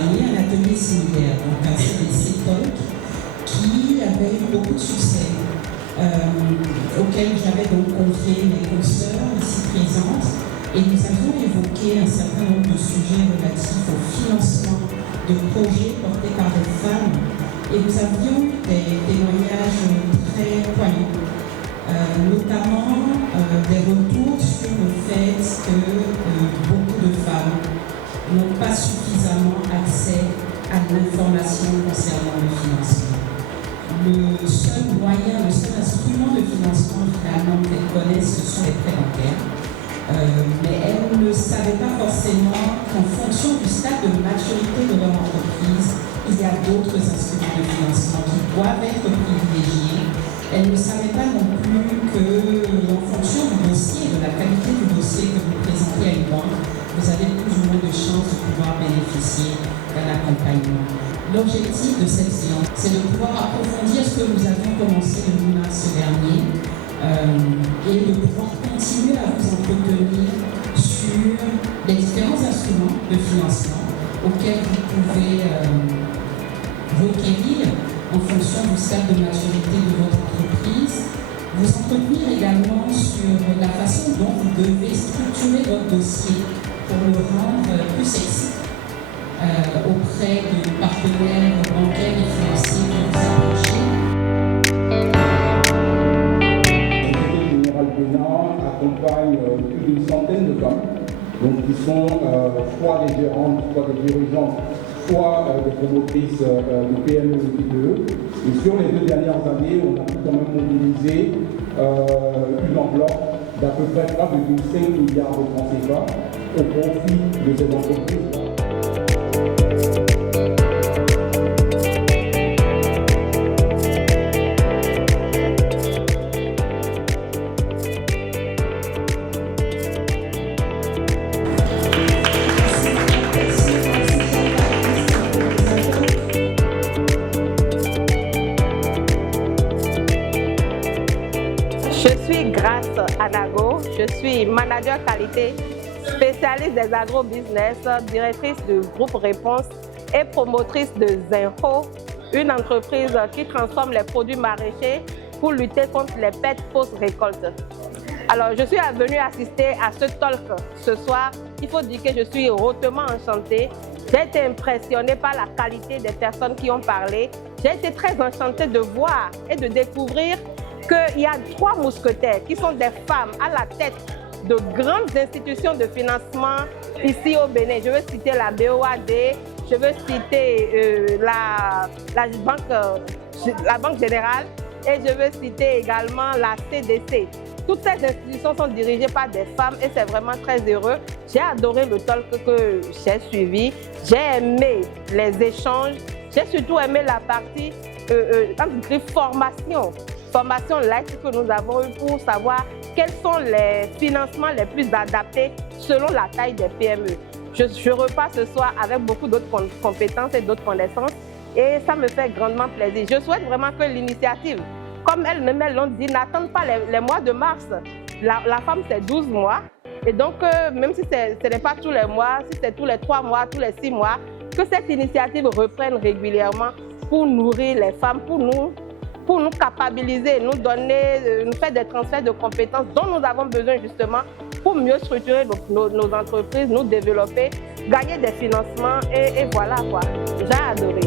dernier un atelier similaire, donc un CDC Talk, qui avait eu beaucoup de succès, auquel j'avais donc convié mes consoeurs ici présentes, et nous avions évoqué un certain nombre de sujets relatifs au financement de projets portés par des femmes, et nous avions eu des témoignages très poignants, notamment des retours sur le fait que beaucoup de femmes n'ont pas suffisamment accès à l'information concernant le financement. Le seul moyen, le seul instrument de financement finalement qu'elles connaissent, ce sont les prêts bancaires. Mais elles ne savaient pas forcément qu'en fonction du stade de maturité de leur entreprise, il y a d'autres instruments de financement qui doivent être privilégiés. Elles ne savaient pas non plus qu'en fonction du dossier, de la qualité du dossier que vous présentez à une banque, vous avez plus ou moins de chances de pouvoir bénéficier d'un accompagnement. L'objectif de cette séance, c'est de pouvoir approfondir ce que nous avons commencé le 8 mars dernier et de pouvoir continuer à vous entretenir sur les différents instruments de financement auxquels vous pouvez requérir en fonction du stade de maturité de votre entreprise, vous entretenir également sur la façon dont vous devez structurer votre dossier pour le rendre plus sexy auprès de partenaires bancaires et financiers que vous approchez. Le général Bénin accompagne plus d'une centaine de femmes, donc qui sont soit des gérantes, soit des dirigeantes, soit des promotrices de PME et TPE. Et sur les 2 dernières années, on a pu quand même mobiliser une enveloppe d'à peu près 3,5 milliards de francs CFA au profit de ces entreprises. Je suis Grace Anago, je suis manager qualité, spécialiste des agro-business, directrice du groupe Réponse et promotrice de Zinho, une entreprise qui transforme les produits maraîchers pour lutter contre les pertes post-récolte. Alors, je suis venue assister à ce talk ce soir. Il faut dire que je suis hautement enchantée. J'ai été impressionnée par la qualité des personnes qui ont parlé. J'ai été très enchantée de voir et de découvrir qu'il y a 3 mousquetaires qui sont des femmes à la tête de grandes institutions de financement ici au Bénin. Je veux citer la BOAD, je veux citer la Banque Générale et je veux citer également la CDC. Toutes ces institutions sont dirigées par des femmes et c'est vraiment très heureux. J'ai adoré le talk que j'ai suivi, j'ai aimé les échanges, j'ai surtout aimé la partie formation light que nous avons eu pour savoir quels sont les financements les plus adaptés selon la taille des PME. Je repars ce soir avec beaucoup d'autres compétences et d'autres connaissances et ça me fait grandement plaisir. Je souhaite vraiment que l'initiative, comme elles-mêmes l'ont dit, n'attendent pas les mois de mars. La femme, c'est 12 mois. Et donc, même si ce n'est pas tous les mois, si c'est tous les 3 mois, tous les 6 mois, que cette initiative reprenne régulièrement pour nourrir les femmes, pour nous capabiliser, nous donner, nous faire des transferts de compétences dont nous avons besoin justement pour mieux structurer nos entreprises, nous développer, gagner des financements et voilà quoi. J'ai adoré.